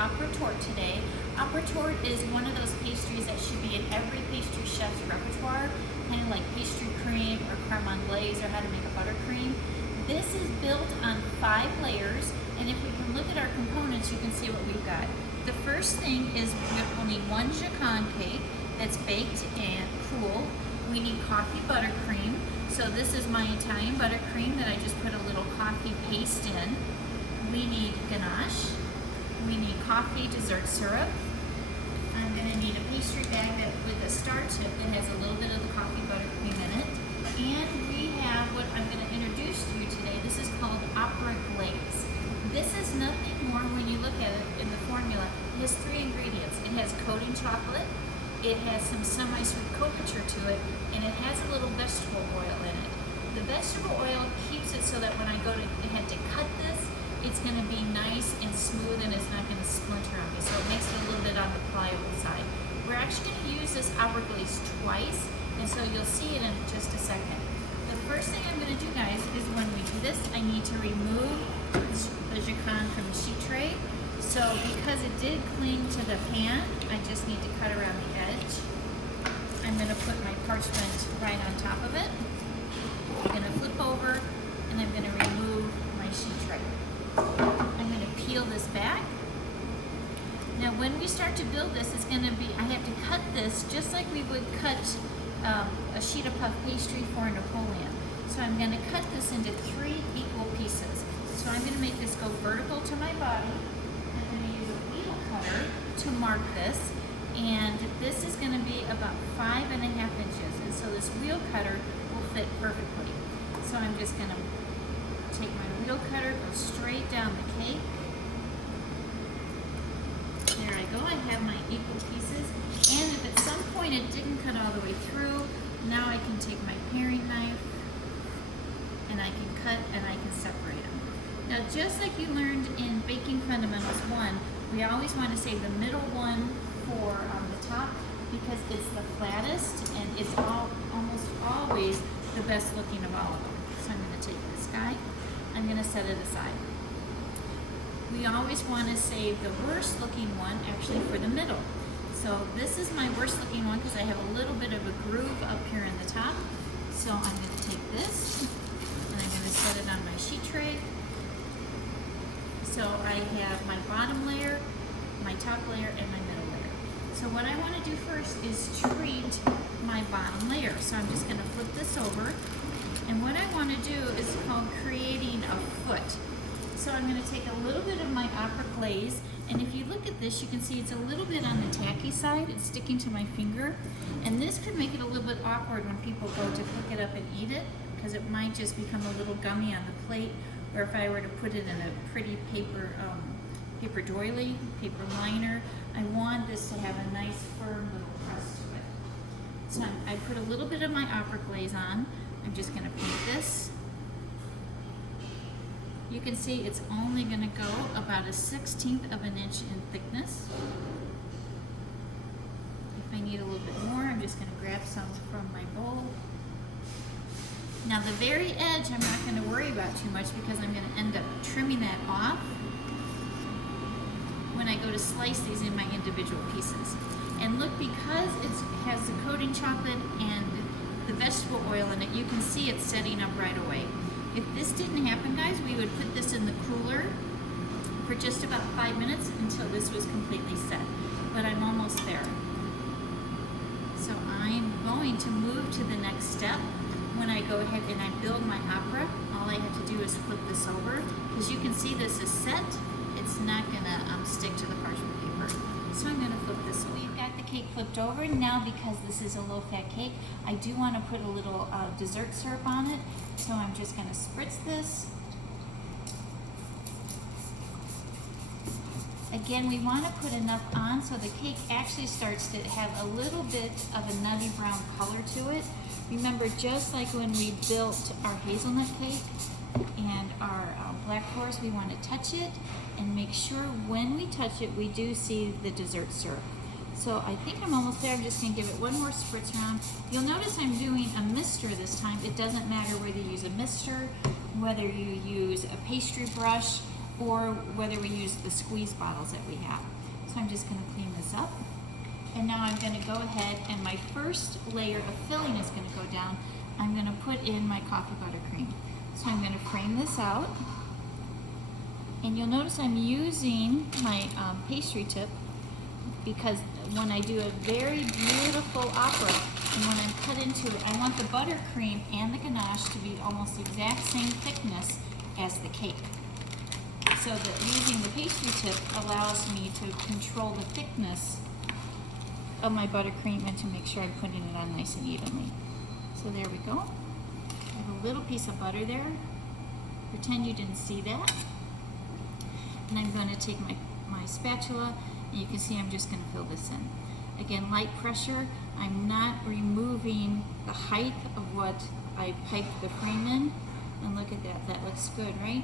opera torte today. Opera torte is one of those pastries that should be in every pastry chef's repertoire, kind of like pastry cream or creme anglaise or how to make a buttercream. This is built on 5 layers, and if we can look at our components, you can see what we've got. The first thing is we'll need 1 jacon cake that's baked and cool. We need coffee buttercream. So this is my Italian buttercream that I just put a little coffee paste in. We need ganache. We need coffee dessert syrup. I'm going to need a pastry bag that with a star tip that has a little bit of the coffee buttercream in it. And we have what I'm going to introduce to you today. This is called opera glaze. This is nothing more when you look at it in the formula. It has 3 ingredients. It has coating chocolate, it has some semi-sweet couverture to it, and it has a little vegetable oil in it. The vegetable oil keeps it so that when I go to ahead to cut this, it's going to be nice and smooth and it's not going to splinter on me. So it makes it a little bit on the pliable side. We're actually going to use this opera glaze twice, and so you'll see it in just a second. The first thing I'm going to do, guys, is when we do this, I need to remove the jacon from the sheet tray. So because it did cling to the pan, I just need to cut around the edge. I'm going to put my parchment right on top of it. I'm going to flip over and I'm going to remove my sheet tray. I'm going to peel this back. Now when we start to build this, it's going to be, I have to cut this just like we would cut a sheet of puff pastry for a Napoleon. So I'm going to cut this into 3 equal pieces. So I'm going to make this go vertical to my body. I'm going to use a wheel cutter to mark this, and this is going to be about 5.5 inches, and so this wheel cutter will fit perfectly. So I'm just going to take my wheel cutter, go straight down the cake. There I go, I have my equal pieces, and if at some point it didn't cut all the way through, now I can take my paring knife and I can cut and I can separate them. Now, just like you learned in Baking Fundamentals 1, we always want to save the middle one for the top because it's the flattest and it's almost always the best looking of all of them. So I'm going to take this guy, I'm going to set it aside. We always want to save the worst looking one actually for the middle. So this is my worst looking one because I have a little bit of a groove up here in the top. So I'm going to take this and I'm going to set it on my sheet tray. So I have my bottom layer, my top layer, and my middle layer. So what I want to do first is treat my bottom layer. So I'm just going to flip this over. And what I want to do is called creating a foot. So I'm going to take a little bit of my opera glaze, and if you look at this, you can see it's a little bit on the tacky side. It's sticking to my finger. And this could make it a little bit awkward when people go to pick it up and eat it, because it might just become a little gummy on the plate. Or if I were to put it in a pretty paper doily, paper liner, I want this to have a nice firm little crust to it. So I put a little bit of my opera glaze on. I'm just going to paint this. You can see it's only going to go about 1/16 of an inch in thickness. If I need a little bit more, I'm just going to grab some from my bowl. Now the very edge I'm not going to worry about too much because I'm going to end up trimming that off when I go to slice these in my individual pieces. And look, because it has the coating chocolate and the vegetable oil in it, you can see it setting up right away. If this didn't happen, guys, we would put this in the cooler for just about 5 minutes until this was completely set. But I'm almost there. So I'm going to move to the next step. When I go ahead and I build my opera, all I have to do is flip this over, because you can see this is set. It's not going to stick to the parchment paper. So I'm going to flip this over. We've got the cake flipped over. Now, because this is a low-fat cake, I do want to put a little dessert syrup on it. So I'm just going to spritz this. Again, we want to put enough on so the cake actually starts to have a little bit of a nutty brown color to it. Remember, just like when we built our hazelnut cake and our black forest, we want to touch it and make sure when we touch it, we do see the dessert syrup. So I think I'm almost there. I'm just going to give it one more spritz round. You'll notice I'm doing a mister this time. It doesn't matter whether you use a mister, whether you use a pastry brush. or whether we use the squeeze bottles that we have. So I'm just gonna clean this up. And now I'm gonna go ahead and my first layer of filling is gonna go down. I'm gonna put in my coffee buttercream. So I'm gonna frame this out. And you'll notice I'm using my pastry tip because when I do a very beautiful opera, and when I'm cut into it, I want the buttercream and the ganache to be almost the exact same thickness as the cake. So that using the pastry tip allows me to control the thickness of my buttercream and to make sure I'm putting it on nice and evenly. So there we go. I have a little piece of butter there. Pretend you didn't see that. And I'm going to take my spatula, and you can see I'm just going to fill this in. Again, light pressure. I'm not removing the height of what I piped the frame in. And look at that, that looks good, right?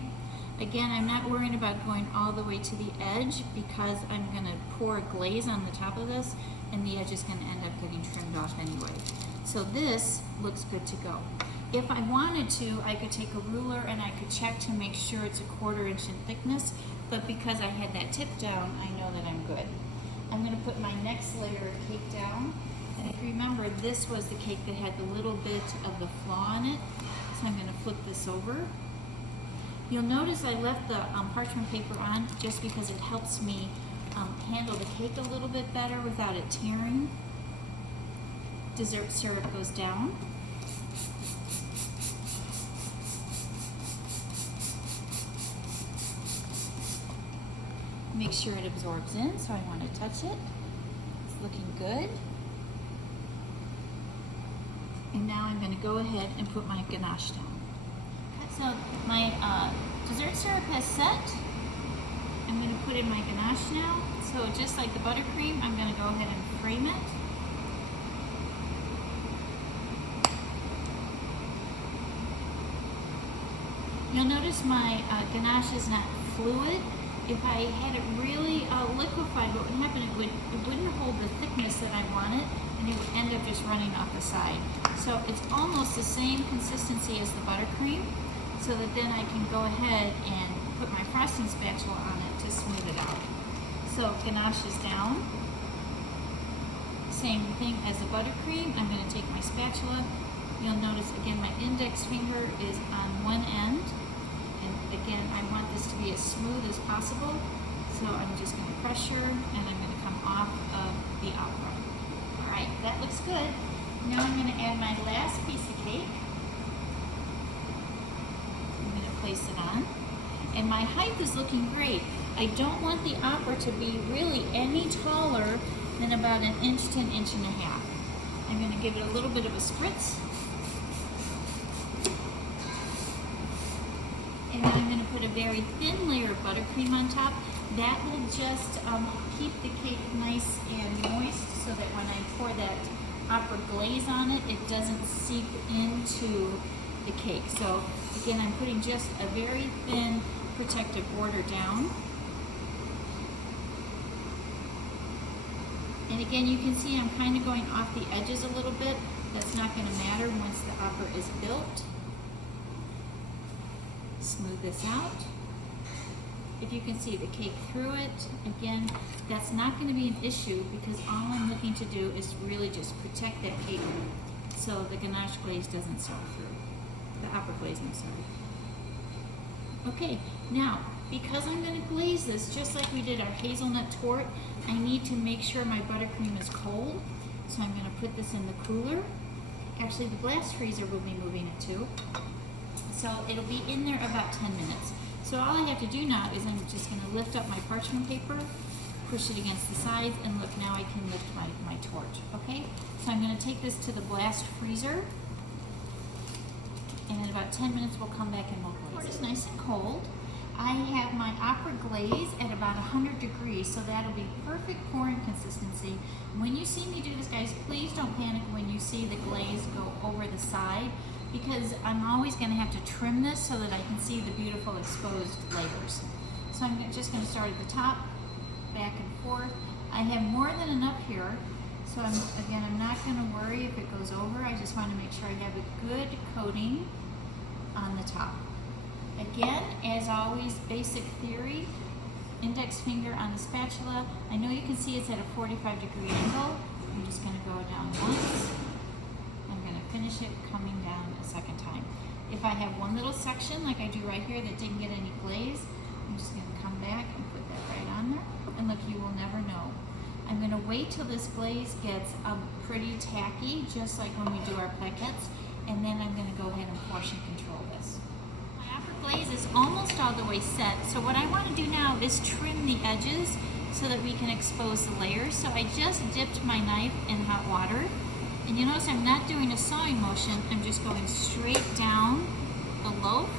Again, I'm not worrying about going all the way to the edge because I'm going to pour a glaze on the top of this, and the edge is going to end up getting trimmed off anyway. So this looks good to go. If I wanted to, I could take a ruler and I could check to make sure it's 1/4 inch in thickness, but because I had that tip down, I know that I'm good. I'm going to put my next layer of cake down. And if you remember, this was the cake that had the little bit of the flaw in it, so I'm going to flip this over. You'll notice I left the parchment paper on just because it helps me handle the cake a little bit better without it tearing. Dessert syrup goes down. Make sure it absorbs in, so I want to touch it. It's looking good. And now I'm going to go ahead and put my ganache down. So my dessert syrup has set. I'm going to put in my ganache now. So just like the buttercream, I'm going to go ahead and frame it. You'll notice my ganache is not fluid. If I had it really liquefied, what would happen, it wouldn't hold the thickness that I wanted, and it would end up just running off the side. So it's almost the same consistency as the buttercream, so that then I can go ahead and put my frosting spatula on it to smooth it out. So ganache is down. Same thing as the buttercream. I'm going to take my spatula. You'll notice again my index finger is on one end. And again, I want this to be as smooth as possible. So I'm just going to pressure and I'm going to come off of the opera. All right, that looks good. Now I'm going to add my last piece of cake. I'm going to place it on. And my height is looking great. I don't want the opera to be really any taller than about 1 inch to 1.5 inches. I'm going to give it a little bit of a spritz. And then I'm going to put a very thin layer of buttercream on top. That will just keep the cake nice and moist so that when I pour that opera glaze on it, it doesn't seep into the cake. So again, I'm putting just a very thin protective border down. And again, you can see I'm kind of going off the edges a little bit. That's not going to matter once the opera is built. Smooth this out. If you can see the cake through it, again, that's not going to be an issue because all I'm looking to do is really just protect that cake so the ganache glaze doesn't soak through. The opera glaze, I'm sorry. Okay, now, because I'm going to glaze this just like we did our hazelnut torte, I need to make sure my buttercream is cold. So I'm going to put this in the cooler. Actually, the blast freezer will be moving it too. So it'll be in there about 10 minutes. So all I have to do now is I'm just going to lift up my parchment paper, push it against the sides, and look, now I can lift my torte, okay? So I'm going to take this to the blast freezer, and in about 10 minutes we'll come back and we'll glaze it. It's nice and cold. I have my opera glaze at about 100 degrees, so that'll be perfect pouring consistency. When you see me do this, guys, please don't panic when you see the glaze go over the side, because I'm always going to have to trim this so that I can see the beautiful exposed layers. So I'm just going to start at the top, back and forth. I have more than enough here, so I'm not going to worry if it goes over. I just want to make sure I have a good coating on the top. Again, as always, basic theory, index finger on the spatula. I know you can see it's at a 45-degree angle. I'm just going to go down once. I'm going to finish it coming down a second time. If I have one little section like I do right here that didn't get any glaze, I'm just going to come back and put that right on there. And look, you will never know. I'm going to wait till this glaze gets pretty tacky, just like when we do our plaquettes, and then I'm going to go ahead and portion control this. My upper glaze is almost all the way set, so what I want to do now is trim the edges so that we can expose the layers. So I just dipped my knife in hot water, and you notice I'm not doing a sawing motion, I'm just going straight down the loaf.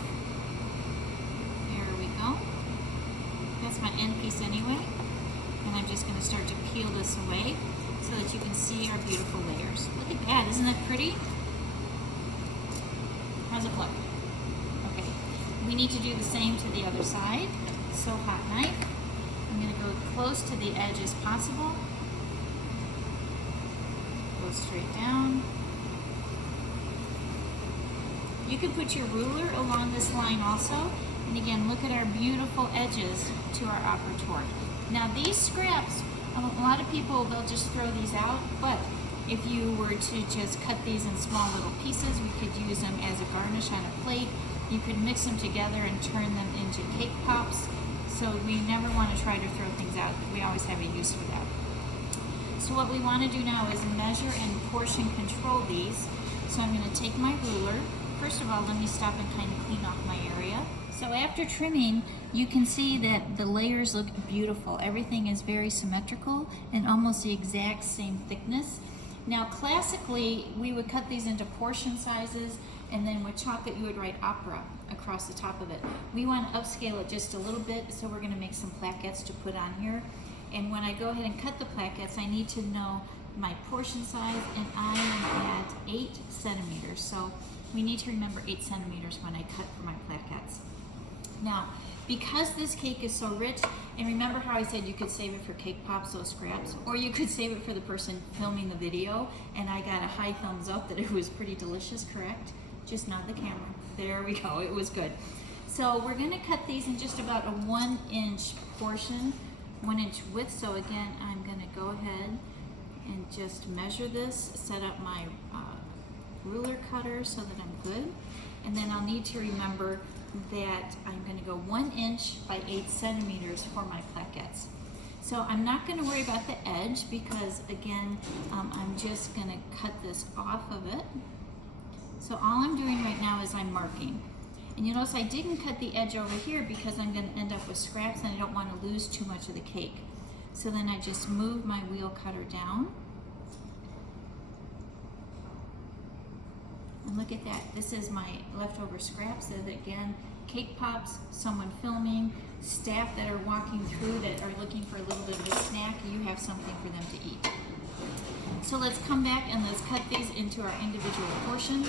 There we go. That's my end piece anyway. And I'm just going to start to peel this away so that you can see our beautiful layers. Look at that, isn't that pretty? How's it look? Okay, we need to do the same to the other side. So hot knife, I'm going to go close to the edge as possible. Go straight down. You can put your ruler along this line also. And again, look at our beautiful edges to our opera torte. Now these scraps, a lot of people, they'll just throw these out, but if you were to just cut these in small little pieces, we could use them as a garnish on a plate. You could mix them together and turn them into cake pops. So we never want to try to throw things out. We always have a use for that. So what we want to do now is measure and portion control these. So I'm going to take my ruler. First of all, let me stop and kind of clean off my area. So after trimming, you can see that the layers look beautiful. Everything is very symmetrical and almost the exact same thickness. Now classically, we would cut these into portion sizes, and then with chocolate you would write opera across the top of it. We want to upscale it just a little bit, so we're going to make some plaquettes to put on here. And when I go ahead and cut the plaquettes, I need to know my portion size, and I am at 8 centimeters. So we need to remember 8 centimeters when I cut for my plaquettes. Now, because this cake is so rich, and remember how I said you could save it for cake pops, those scraps, or you could save it for the person filming the video, and I got a high thumbs up that it was pretty delicious, correct? Just nod the camera. There we go, it was good. So we're gonna cut these in just about a 1-inch portion, 1-inch width. So again, I'm gonna go ahead and just measure this, set up my ruler cutter so that I'm good. And then I'll need to remember that I'm going to go 1 inch by 8 centimeters for my plaquettes. So I'm not going to worry about the edge because again, I'm just going to cut this off of it. So all I'm doing right now is I'm marking. And you notice I didn't cut the edge over here because I'm going to end up with scraps and I don't want to lose too much of the cake. So then I just move my wheel cutter down. And look at that, this is my leftover scraps. So that again, cake pops, someone filming, staff that are walking through that are looking for a little bit of a snack, you have something for them to eat. So let's come back and let's cut these into our individual portions.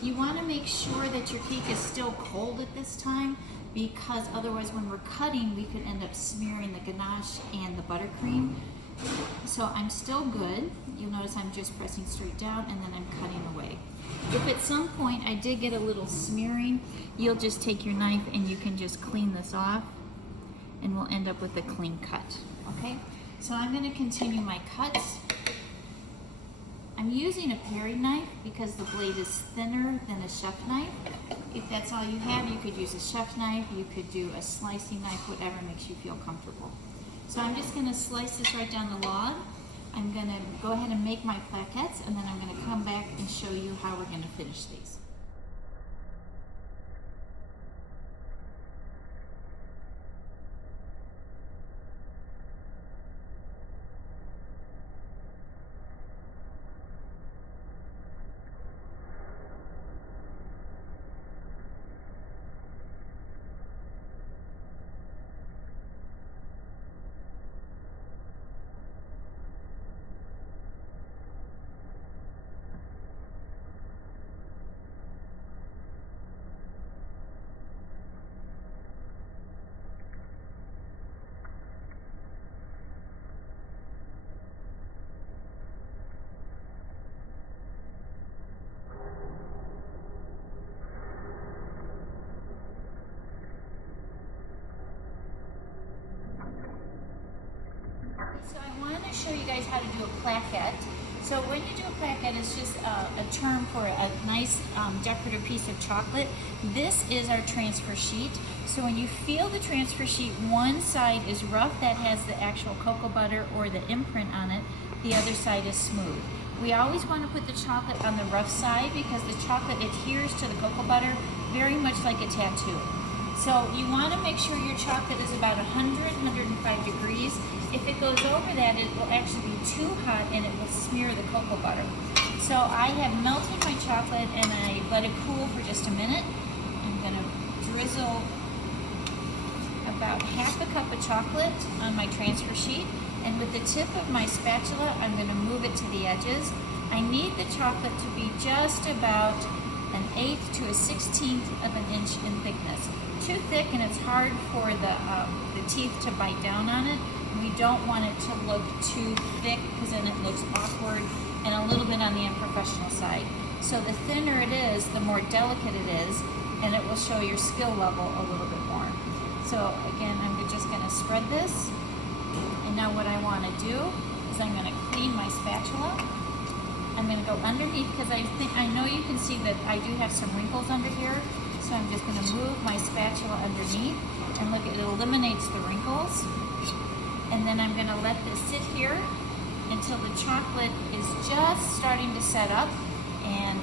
You want to make sure that your cake is still cold at this time, because otherwise when we're cutting, we could end up smearing the ganache and the buttercream. So I'm still good. You'll notice I'm just pressing straight down and then I'm cutting away. If at some point I did get a little smearing, you'll just take your knife and you can just clean this off and we'll end up with a clean cut, okay? So I'm gonna continue my cuts. I'm using a paring knife because the blade is thinner than a chef knife. If that's all you have, you could use a chef knife, you could do a slicing knife, whatever makes you feel comfortable. So I'm just gonna slice this right down the log. I'm gonna go ahead and make my plaquettes, and then I'm gonna come back and show you how we're gonna finish these. to show you guys how to do a plaquette. So when you do a plaquette, it's just a term for a nice decorative piece of chocolate. This is our transfer sheet. So when you feel the transfer sheet, one side is rough, that has the actual cocoa butter or the imprint on it. The other side is smooth. We always want to put the chocolate on the rough side because the chocolate adheres to the cocoa butter very much like a tattoo. So you want to make sure your chocolate is about 100, 105 degrees. If it goes over that, it will actually be too hot and it will smear the cocoa butter. So I have melted my chocolate and I let it cool for just a minute. I'm going to drizzle about half a cup of chocolate on my transfer sheet. And with the tip of my spatula, I'm going to move it to the edges. I need the chocolate to be just about 1/8 to 1/16 of an inch in thickness. Too thick and it's hard for the teeth to bite down on it. We don't want it to look too thick because then it looks awkward and a little bit on the unprofessional side. So the thinner it is, the more delicate it is, and it will show your skill level a little bit more. So again, I'm just going to spread this. And now what I want to do is I'm going to clean my spatula. I'm going to go underneath because I know you can see that I do have some wrinkles under here. So I'm just going to move my spatula underneath and look, it eliminates the wrinkles. And then I'm going to let this sit here until the chocolate is just starting to set up. And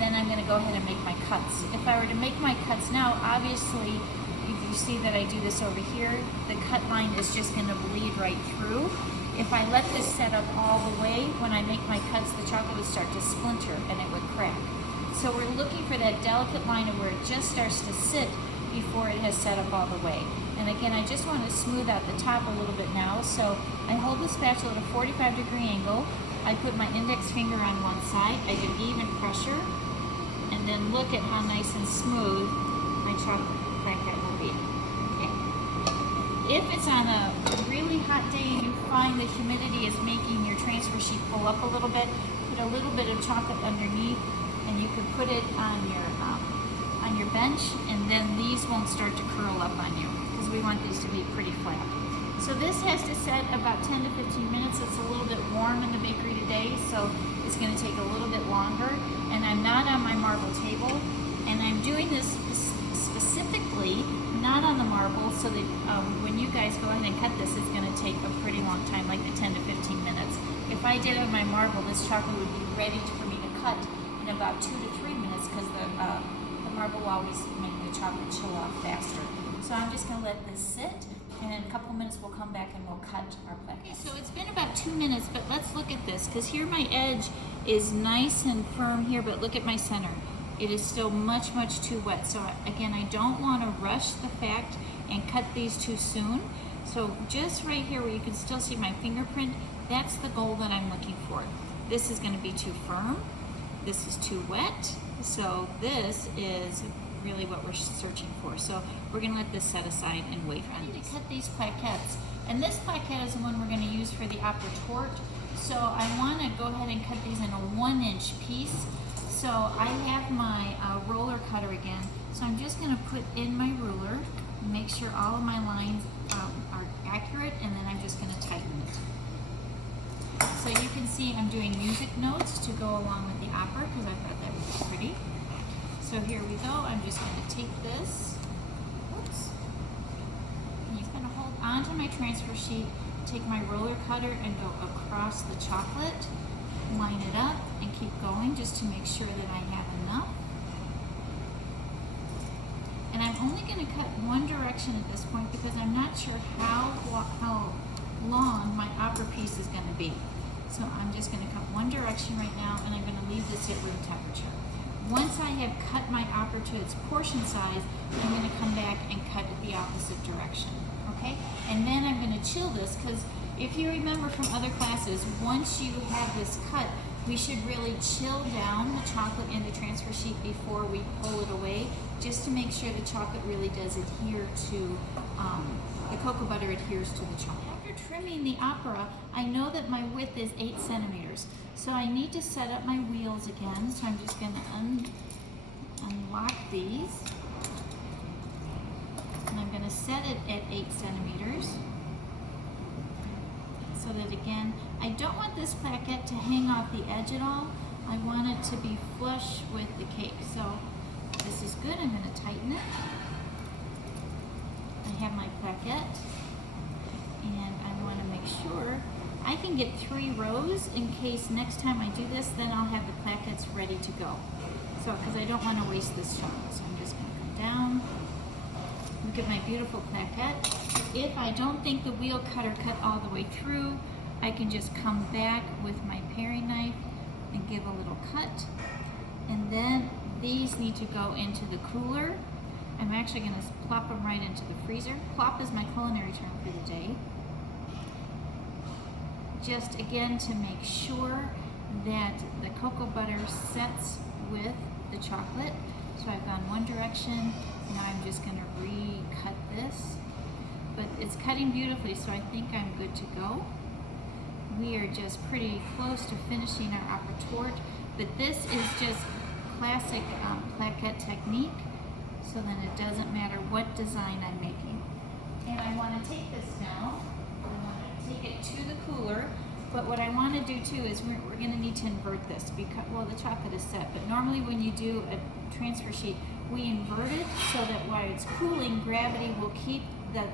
then I'm going to go ahead and make my cuts. If I were to make my cuts now, obviously, if you see that I do this over here, the cut line is just going to bleed right through. If I let this set up all the way, when I make my cuts, the chocolate would start to splinter and it would crack. So we're looking for that delicate line of where it just starts to sit before it has set up all the way. And again, I just want to smooth out the top a little bit now. So I hold the spatula at a 45-degree angle. I put my index finger on one side. I give even pressure. And then look at how nice and smooth my chocolate plaquette will be. Okay. If it's on a really hot day and you find the humidity is making your transfer sheet pull up a little bit, put a little bit of chocolate underneath, and you can put it on your bench, and then these won't start to curl up on you because we want these to be pretty flat. So this has to set about 10 to 15 minutes. It's a little bit warm in the bakery today, so it's going to take a little bit longer. And I'm not on my marble table, and I'm doing this specifically not on the marble so that when you guys go ahead and cut this, it's going to take a pretty long time, like the 10 to 15 minutes. If I did it on my marble, this chocolate would be ready for me to cut in about 2 to 3 minutes because the marble will always make the chocolate chill off faster. So I'm just going to let this sit, and in a couple minutes we'll come back and we'll cut our plaquette. Okay, so it's been about 2 minutes, but let's look at this because here my edge is nice and firm here, but look at my center. It is still much, much too wet. So again, I don't want to rush the fact and cut these too soon. So just right here where you can still see my fingerprint, that's the goal that I'm looking for. This is going to be too firm. This is too wet. So this is really what we're searching for. So we're going to let this set aside and wait on these. To cut these plaquettes. And this plaquette is the one we're going to use for the opera torte. So I want to go ahead and cut these in a 1-inch piece. So I have my roller cutter again. So I'm just going to put in my ruler, make sure all of my lines are accurate, and then I'm just going to tighten it. So you can see I'm doing music notes to go along with the opera because I thought that would be pretty. So here we go. I'm just going to take this. Oops. I'm just going to hold onto my transfer sheet, take my roller cutter and go across the chocolate, line it up, and keep going just to make sure that I have enough. And I'm only going to cut one direction at this point because I'm not sure how long my opera piece is going to be. So I'm just going to cut one direction right now, and I'm going to leave this at room temperature. Once I have cut my opera to its portion size, I'm going to come back and cut it the opposite direction. Okay? And then I'm going to chill this because if you remember from other classes, once you have this cut, we should really chill down the chocolate in the transfer sheet before we pull it away, just to make sure the chocolate really does adhere to, the cocoa butter adheres to the chocolate. After trimming the opera, I know that my width is 8 centimeters. So I need to set up my wheels again. So I'm just going to unlock these. And I'm going to set it at 8 centimeters. So so that again, I don't want this plaquette to hang off the edge at all. I want it to be flush with the cake. So this is good. I'm going to tighten it. I have my plaquette, and I want to make sure I can get 3 rows in case next time I do this, then I'll have the plaquettes ready to go. So, because I don't want to waste this chocolate. So I'm just going to come down. Look at my beautiful plaquette. If I don't think the wheel cutter cut all the way through, I can just come back with my paring knife and give a little cut. And then these need to go into the cooler. I'm actually going to plop them right into the freezer. Plop is my culinary term for the day. Just again to make sure that the cocoa butter sets with the chocolate. So I've gone one direction. Now I'm just going to recut this. But it's cutting beautifully, so I think I'm good to go. We are just pretty close to finishing our opera torte, but this is just classic plaquette technique, so then it doesn't matter what design I'm making. And I want to take this now, I want to take it to the cooler, but what I want to do too is we're going to need to invert this because, well, the chocolate is set, but normally when you do a transfer sheet, we invert it so that while it's cooling, gravity will keep the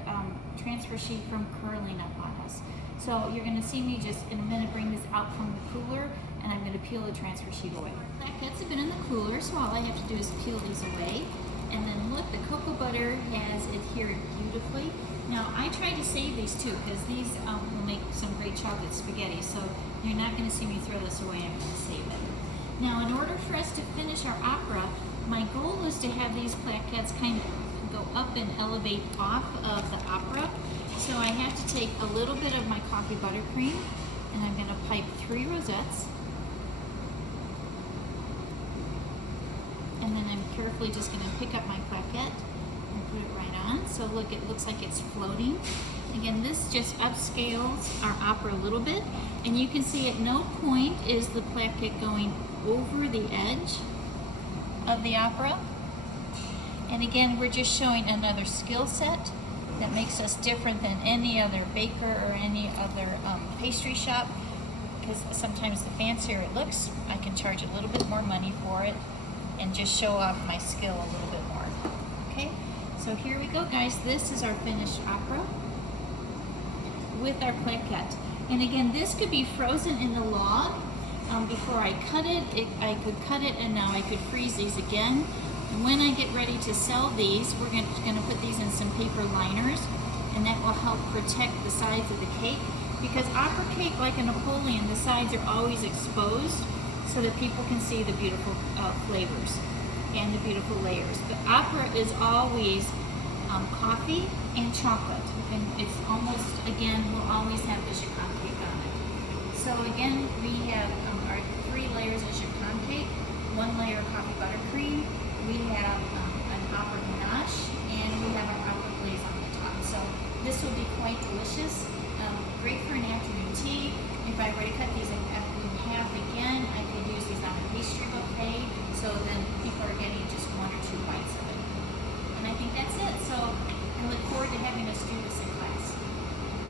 transfer sheet from curling up on us. So you're going to see me just in a minute bring this out from the cooler, and I'm going to peel the transfer sheet away. Plaquettes have been in the cooler, so all I have to do is peel these away. And then look, the cocoa butter has adhered beautifully. Now I tried to save these too because these will make some great chocolate spaghetti, so you're not going to see me throw this away, I'm going to save it. Now in order for us to finish our opera, my goal was to have these plaquettes kind of go up and elevate off of the opera. So I have to take a little bit of my coffee buttercream, and I'm going to pipe 3 rosettes. And then I'm carefully just going to pick up my plaquette and put it right on. So look, it looks like it's floating. Again, this just upscales our opera a little bit. And you can see at no point is the plaquette going over the edge of the opera. And again, we're just showing another skill set that makes us different than any other baker or any other pastry shop, because sometimes the fancier it looks, I can charge a little bit more money for it and just show off my skill a little bit more. Okay, so here we go, guys. This is our finished opera with our plaquette. And again, this could be frozen in the log. Before I cut it, I could cut it, and now I could freeze these again. When I get ready to sell these, we're going to put these in some paper liners, and that will help protect the sides of the cake. Because opera cake, like a Napoleon, the sides are always exposed so that people can see the beautiful flavors and the beautiful layers. But opera is always coffee and chocolate, and it's almost, again, we'll always have the chiffon cake on it. So again, we have our 3 layers of chiffon cake, 1 layer of coffee buttercream. We have an opera ganache, and we have our opera glaze on the top. So this will be quite delicious. Great for an afternoon tea. If I were to cut these in